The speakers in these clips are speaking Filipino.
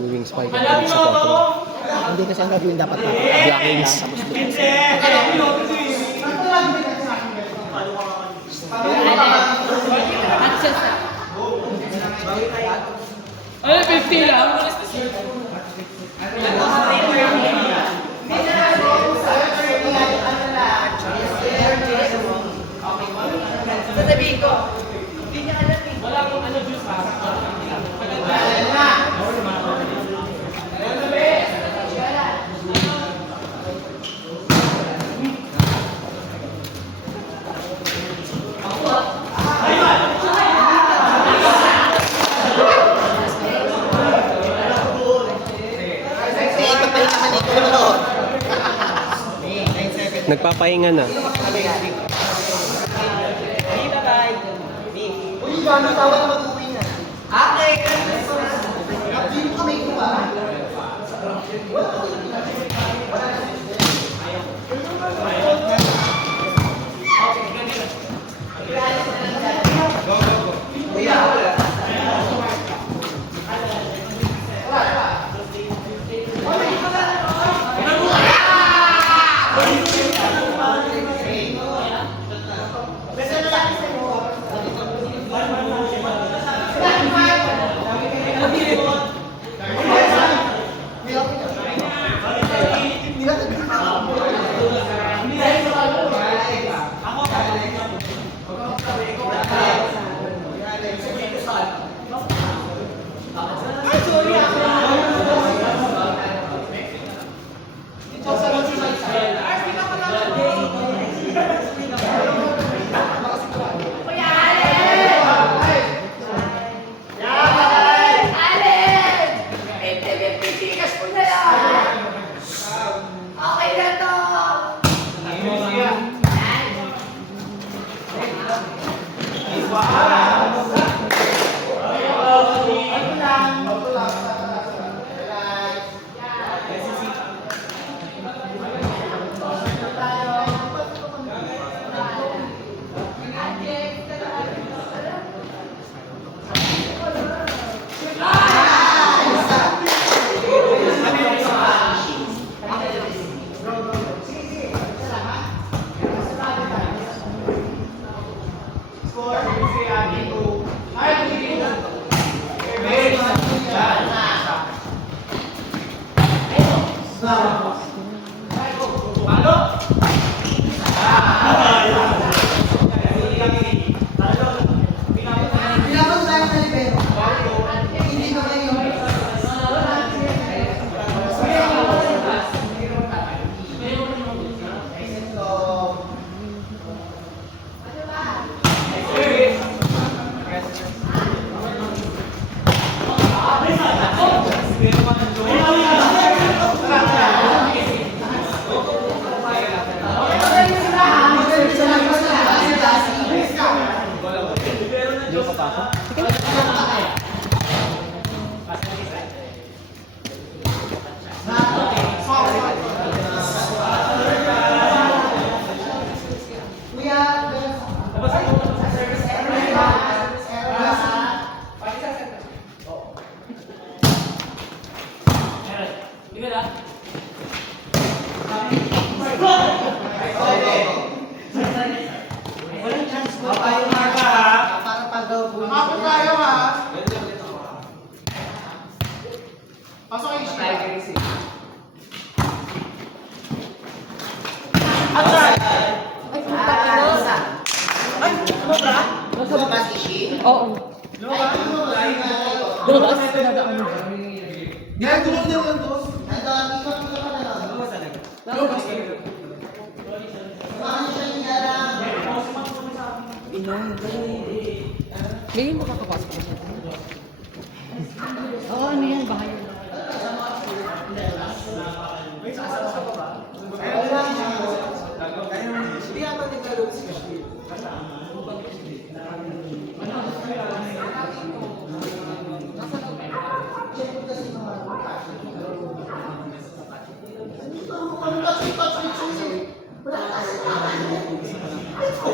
Brewing spike sa 4. Hindi kasi ang gagawin dapat na. Blockings. Ay, 50 lang. Sasabihin ko. Hindi niya alam eh. Wala akong ano juice ha. Nagpapahinga na. Uy, gano'n tawa na mag-uwi na. Okay! Hindi mo kami kuha. Oo. Lumabas? Nadaan mo. Ngayon makakapasok ko siya. Oo, ano yan? Baka yun. Hindi ako naglalog si Kashmir. Ito.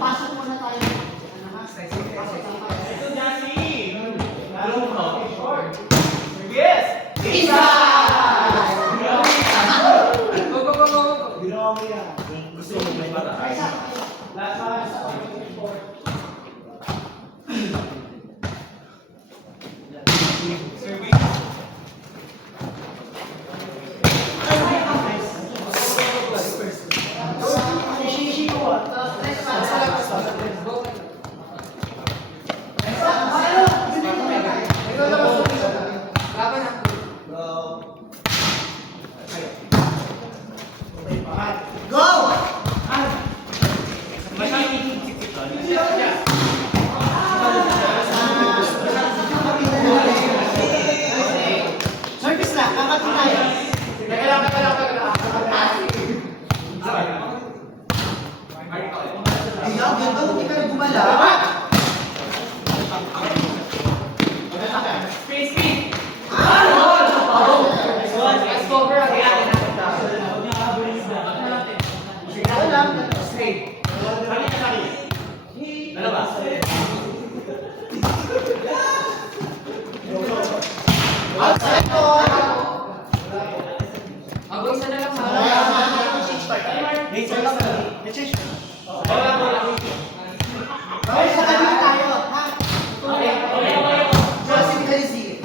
Pasok muna tayo. Service na, kakatin tayo. Ayaw, ganda, hindi ka na gumala. Space speed. Let's go over again. Ako isa na lang Okay, sa kanila tayo, ha? Joseph Crazy.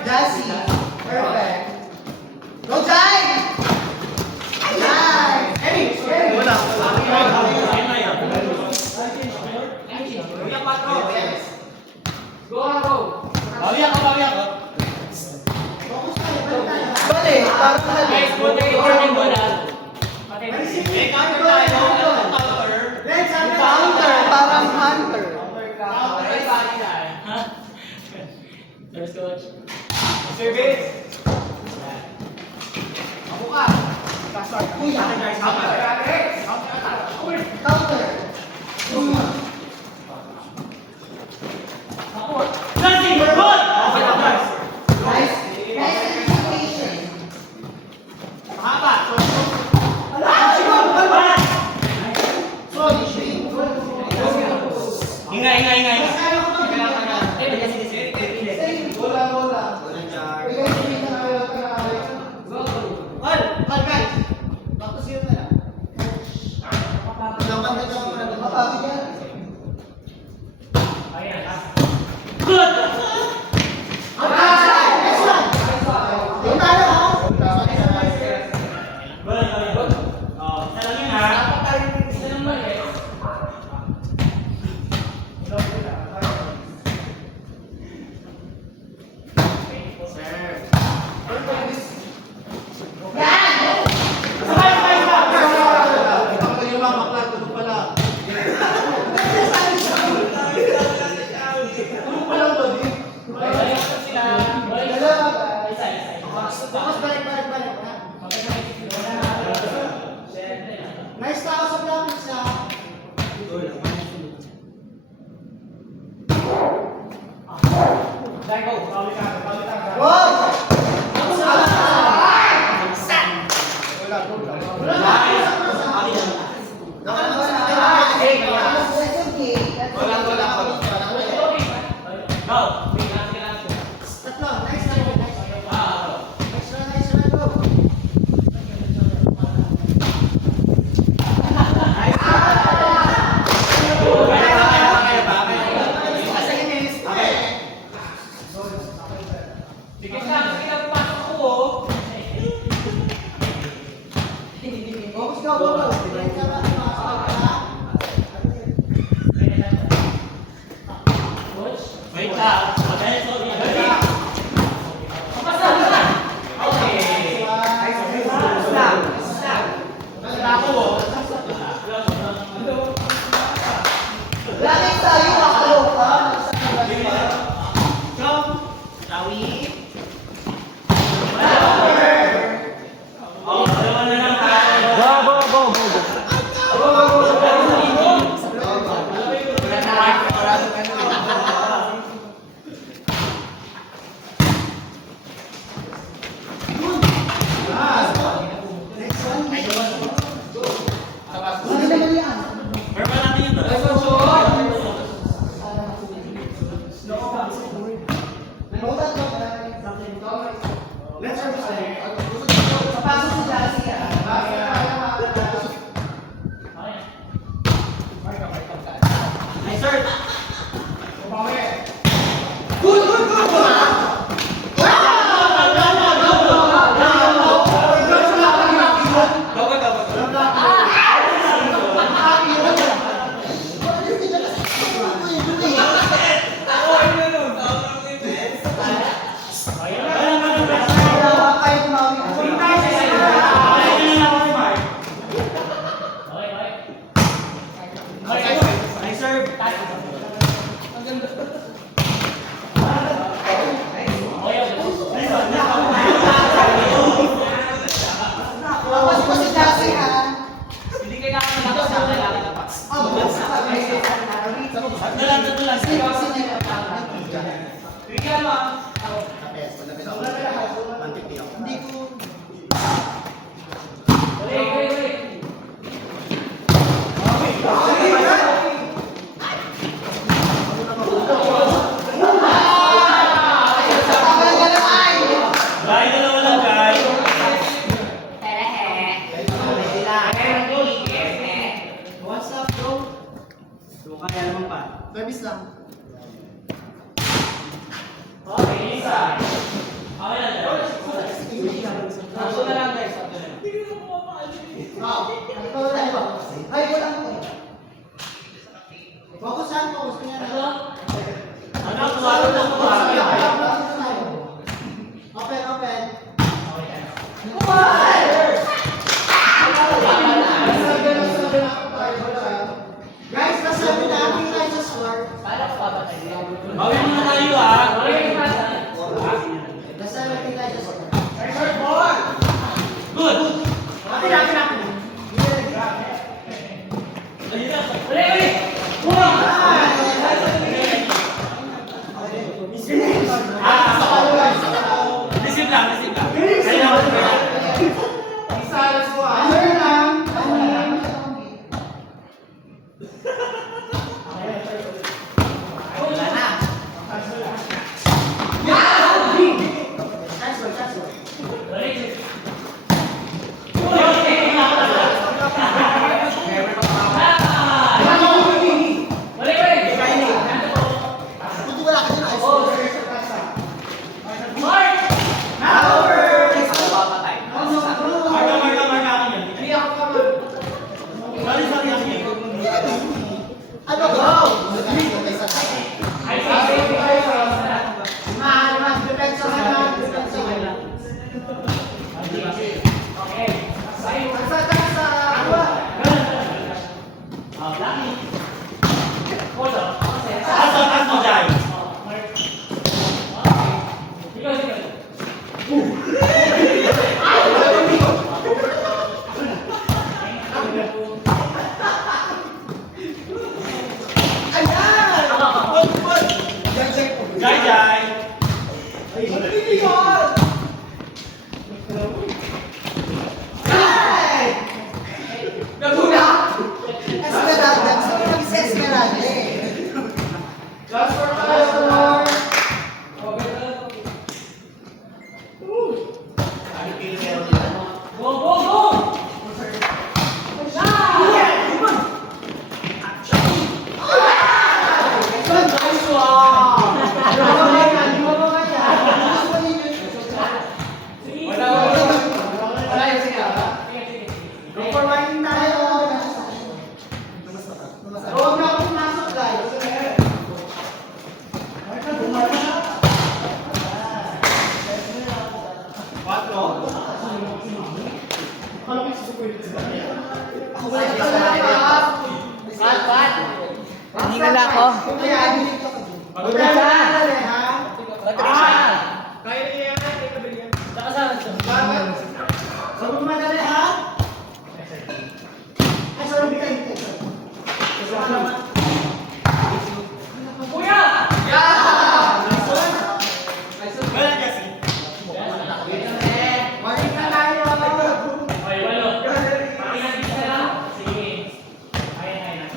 Jassy. Perfect. Go, Jai! Jai! Bale, parang Guys, punta kayo yung bola. Hunter, parang hunter. First coach. Kuya. Counter. Nice. Nice anticipation. Sorry, Shane. All guys. Back to zero na lang. Mapapit yan. Next one. Yung tayo, ha? Walang to, Service lang. Ay, wala mo. Focus saan? Focus ko yan. Open, open. Guys, nasabi natin tayo sa score. Bawin mo na tayo ah. Nasabi natin tayo sa score. Good. Natin, natin, natin. Receive lang, receive lang. Answer lang. Transfer, transfer. Buti wala ka dyan, ice cream. Marka ako yan. Sorry, sorry, sorry. Ano go? Lima, depensa ka na. Depensa ka na. Sa aqua. Taas mo, Jai. Jai, Jai. Esmeralda. Gusto mo mag-isa Esmeralda eh. Just for power. Huwag na akong pumasok, guys. Ako wala ka talaga. Hindi nila ako. Kaya, dito ka. Patrisa! Ha? Patrisa! Sabi mo madali, ha? Ay, sorry, bigay. Kuya! Wala kasi. Morning na tayo. Ay, walo. Pakinan din sila. Sige. Ayan, ayan.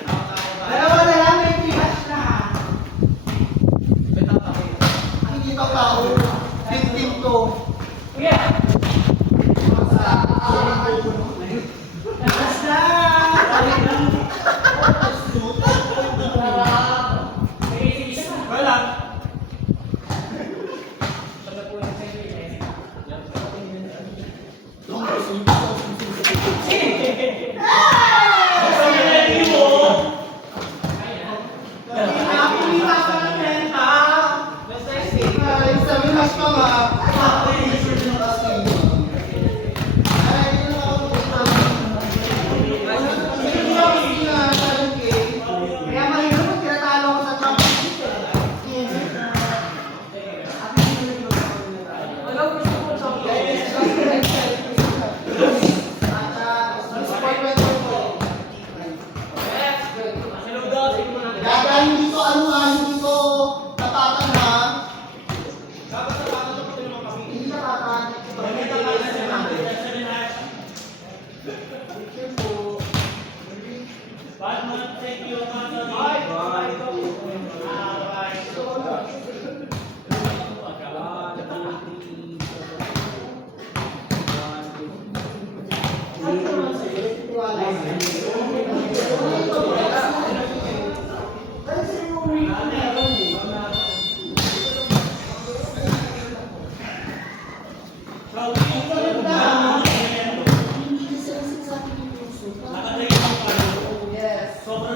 Dalawa na lang, may 3 match na, ha?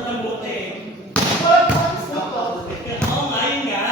ng buti. Oo nga, yun nga.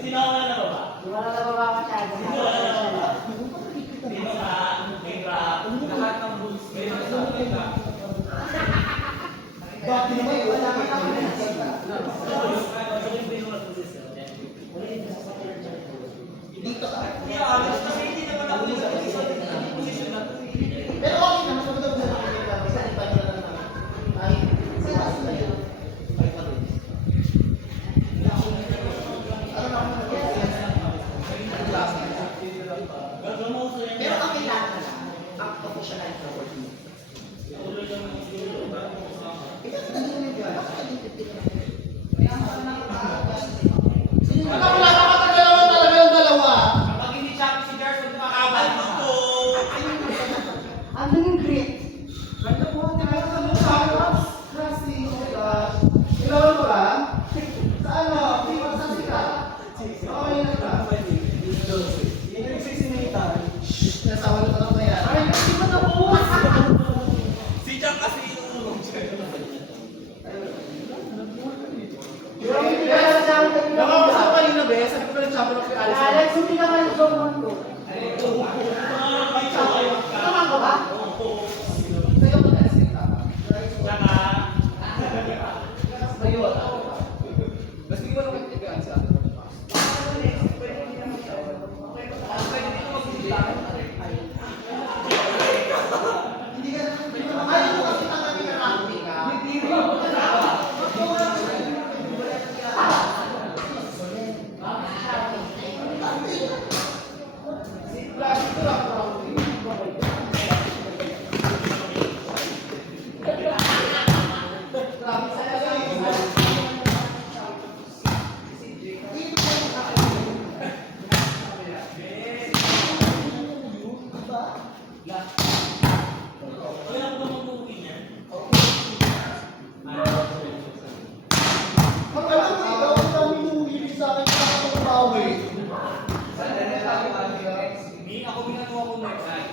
Sino ako na ba? Wala na baba masyado. Sino ka? May rap. Lahat ng rules. Bakit naman yun? Wala ka dito ka. Hindi alis kasi hindi naman ako sa position na to. Pero okay naman, sa mga mga isa iba nila na naman. Ay, sa taas na yun. Ay, pa rin. Ano na ako pero ang kailangan na, ang professional na work mo. Ito ang tanong nyo, bakit ka dito pinag- Ano wala ka matagalawan talaga yung dalawa? Kapag hindi champion si Gerson, makakabal mo. Ang naging great. Ganda po ang kaya sa mukha ko. Krusty, oh my gosh. Ilawan ko lang. Sa ano? Pimas sa sika. Okay na ka. Yung nagsisinita. Nasawa na lang na yan. Ay, kasi mo na po. Si Jack kasi inuulong siya. Nakakausap ka kanina, be. Sabi ko ng champion of the Alice. Alex, hindi ka kayo sa mundo. Tama ko ba? Sa'yo ko na sinita. Saka, Sa'yo. Mas hindi mo naman kaibigan sa atin. Hindi ka naman. Ayaw mo kasi ang kami karami ka. wala ko naman uuwi niya. Ang alam mo, ikaw ang dami nung sa akin sa mga bawi. Ako ginagawa ko next time.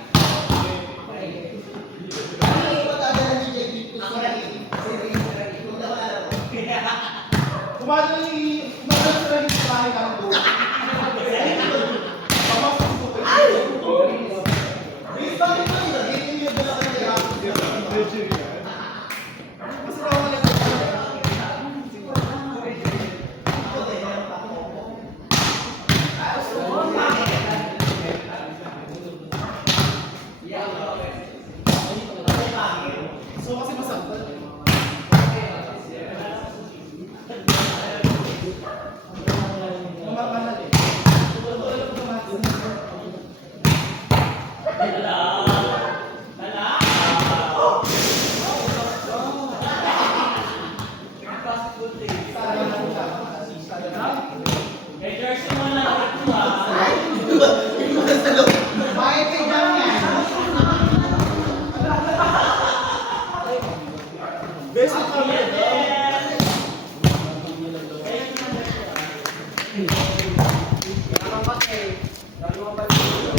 Ano yung matagalan ni JB? Kumadala sa rin sa bahay ng buhay. Bakit ba yun? Hindi yung dala ka nila. Kasi raw wala Nakakapate. Nakakapate.